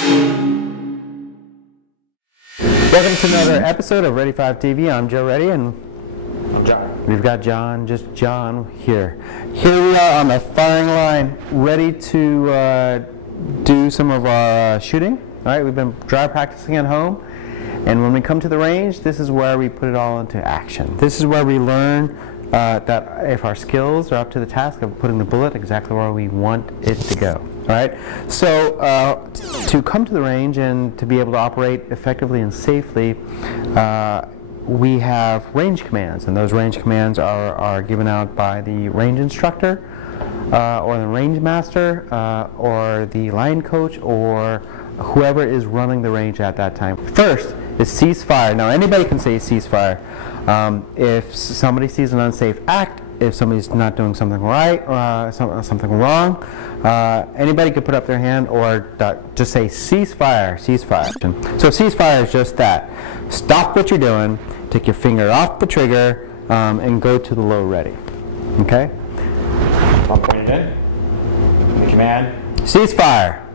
Welcome to another episode of Ready5 TV. I'm Joe Ready, and I'm John. We've got John, just John here. Here we are on the firing line, ready to do some of our shooting. All right, we've been dry practicing at home, and when we come to the range, this is where we put it all into action. This is where we learn that if our skills are up to the task of putting the bullet exactly where we want it to go. All right, so to come to the range and to be able to operate effectively and safely, we have range commands, and those range commands are given out by the range instructor or the range master or the line coach or whoever is running the range at that time. First is cease fire. Now anybody can say cease fire. If somebody sees an unsafe act, if somebody's not doing something right or something wrong, anybody could put up their hand or just say cease fire, cease fire. So cease fire is just that. Stop what you're doing, take your finger off the trigger, and go to the low ready. Okay? I'll point it in. The command. Cease fire.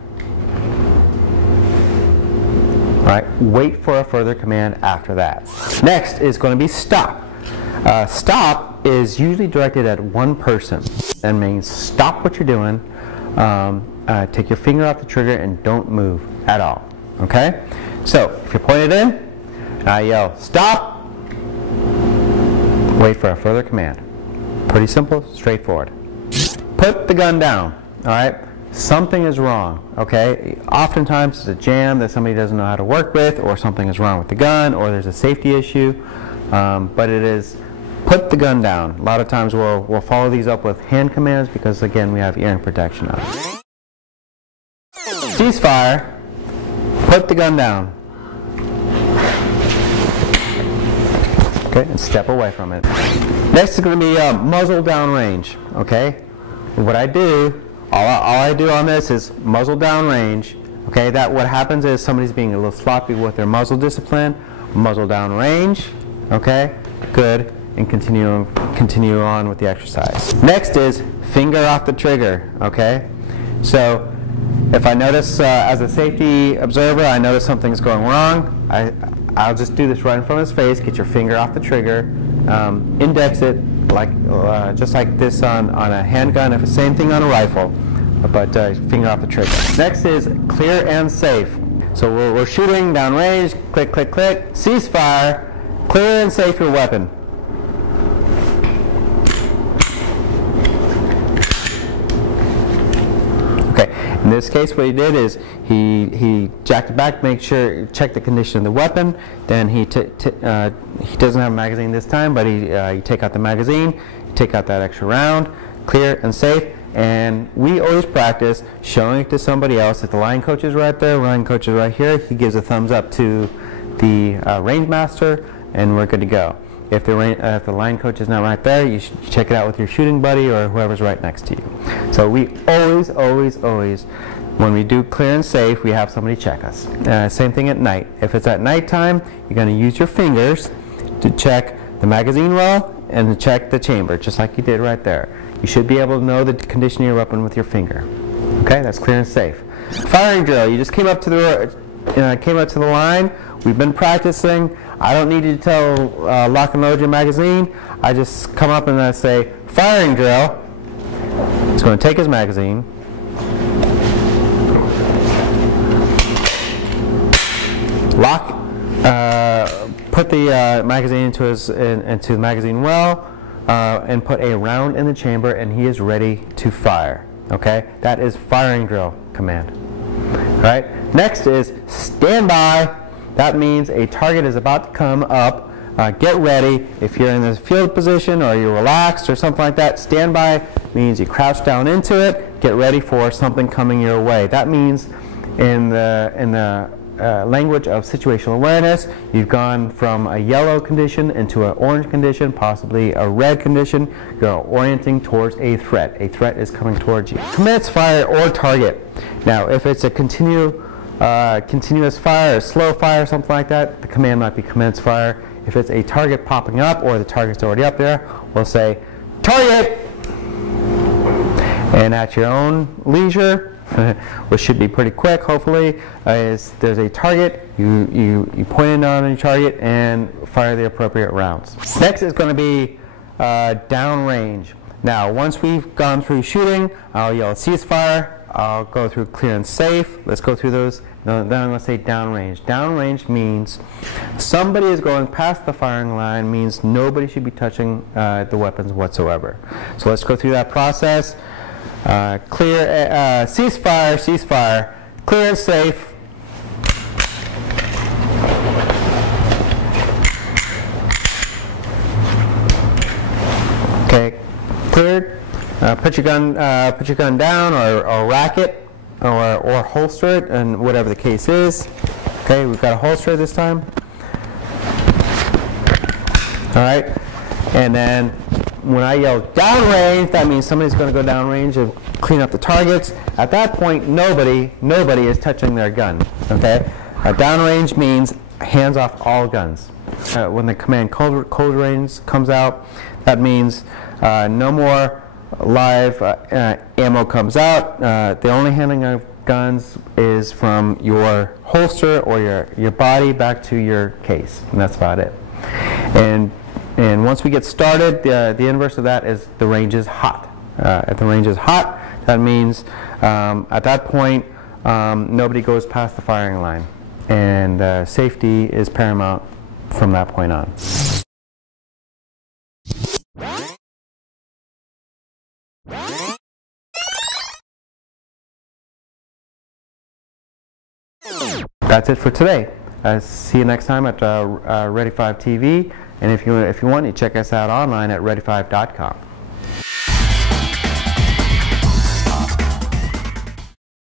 All right, wait for a further command after that. Next is going to be stop. Stop is usually directed at one person and means stop what you're doing, take your finger off the trigger, and don't move at all. Okay? So if you're pointed in, and I yell stop, wait for a further command. Pretty simple, straightforward. Put the gun down. All right? Something is wrong, okay? Oftentimes it's a jam that somebody doesn't know how to work with, or something is wrong with the gun, or there's a safety issue, but it is put the gun down. A lot of times we'll follow these up with hand commands because, again, we have hearing protection on. Cease fire, put the gun down. Okay, and step away from it. Next is going to be muzzle down range, okay? What I do, all I do on this is muzzle down range. Okay, that what happens is somebody's being a little sloppy with their muzzle discipline. Muzzle down range. Okay, good, and continue on with the exercise. Next is finger off the trigger. Okay, so if I notice as a safety observer, I notice something's going wrong, I'll just do this right in front of his face. Get your finger off the trigger, index it. Like just like this on a handgun, if the same thing on a rifle, but finger off the trigger. Next is clear and safe. So we're shooting down range, click, click, click, cease fire, clear and safe your weapon. Okay, in this case what he did is he jacked it back, check the condition of the weapon, then he doesn't have a magazine this time, but you take out the magazine, take out that extra round, clear and safe, and we always practice showing it to somebody else. If the line coach is right there, line coach is right here, he gives a thumbs up to the range master, and we're good to go. If the line coach is not right there, you should check it out with your shooting buddy or whoever's right next to you. So we always, when we do clear and safe, we have somebody check us. Same thing at night. If it's at nighttime, you're going to use your fingers to check the magazine well and to check the chamber, just like you did right there. You should be able to know the condition of your weapon with your finger. Okay, that's clear and safe. Firing drill. You just came up to the line. We've been practicing. I don't need you to tell lock and load your magazine. I just come up and I say firing drill. He's going to take his magazine. Lock, put the magazine into the magazine well, and put a round in the chamber, and he is ready to fire. Okay, that is firing drill command. All right. Next is stand by. That means a target is about to come up. Get ready. If you're in the field position or you're relaxed or something like that, stand by means you crouch down into it. Get ready for something coming your way. That means in the language of situational awareness, you've gone from a yellow condition into an orange condition, possibly a red condition. You're orienting towards a threat. A threat is coming towards you. Commence fire or target. Now, if it's a continuous fire, a slow fire, something like that, the command might be commence fire. If it's a target popping up or the target's already up there, we'll say target. And at your own leisure, which should be pretty quick, hopefully, is there's a target, you point it on your target and fire the appropriate rounds. Next is going to be downrange. Now, once we've gone through shooting, I'll yell ceasefire, I'll go through clear and safe. Let's go through those. Then I'm going to say downrange. Downrange means somebody is going past the firing line, means nobody should be touching the weapons whatsoever. So let's go through that process. Clear, ceasefire, ceasefire, clear and safe. Okay, cleared. Put your gun down, or rack it, or holster it, and whatever the case is. Okay, we've got a holster this time. All right, and then when I yell downrange, that means somebody's going to go downrange and clean up the targets. At that point, nobody is touching their gun. Okay, downrange means hands off all guns. When the command cold range comes out, that means no more live ammo comes out. The only handling of guns is from your holster or your body back to your case, and that's about it. And once we get started, the inverse of that is the range is hot. If the range is hot, that means at that point nobody goes past the firing line, and safety is paramount from that point on. That's it for today. See you next time at Ready5 TV, and if you want, you check us out online at ready5.com.